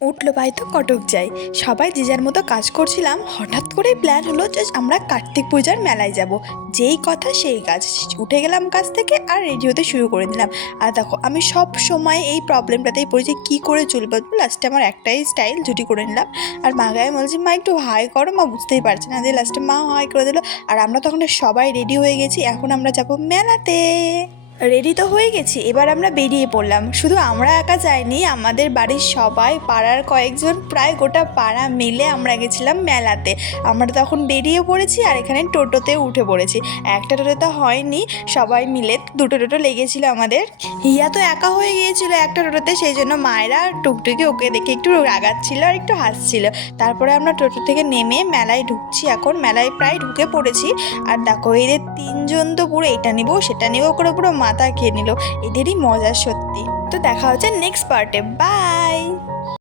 উঠলো ভাই তো কটক যাই। সবাই যে যার মতো কাজ করছিলাম, হঠাৎ করে প্ল্যান হলো যে আমরা কার্তিক পূজার মেলায় যাব। যেই কথা সেই কাজ, উঠে গেলাম কাজ থেকে আর রেডি হতে শুরু করে দিলাম। আর দেখো আমি সব সময় এই প্রবলেমটাতেই পড়ি যে কী করে চলবো। লাস্টে আমার একটাই স্টাইল, ঝুটি করে নিলাম। আর মাকে আমি বলছি মা একটু হাই করো, মা বুঝতেই পারছে না। যে লাস্টে মা হাই করে দিল। আর আমরা তখন সবাই রেডি হয়ে গেছি, এখন আমরা যাব মেলাতে। রেডি তো হয়ে গেছি, এবার আমরা বেরিয়ে পড়লাম। শুধু আমরা একা যাইনি, আমাদের বাড়ির সবাই, পাড়ার কয়েকজন, প্রায় গোটা পাড়া মিলে আমরা গেছিলাম মেলাতে। আমরা তখন বেরিয়ে পড়েছি আর এখানে টোটোতে উঠে পড়েছি। একটা টোটোতে হয়নি, সবাই মিলে দুটো টোটো লেগেছিল আমাদের। হিয়া তো একা হয়ে গিয়েছিল একটা টোটোতে, সেই জন্য মায়েরা টুকটুকি ওকে দেখে একটু রাগাচ্ছিল আর একটু হাসছিল। তারপরে আমরা টোটো থেকে নেমে মেলায় ঢুকছি। এখন মেলায় প্রায় ঢুকে পড়েছি। আর দেখো এদের তিনজন তো পুরো এটা নিবো সেটা নিবো করে পুরো মাথা খেয়ে নিল। এদেরই মজা সত্যি। তো দেখা হচ্ছে নেক্সট পার্টে, বাই।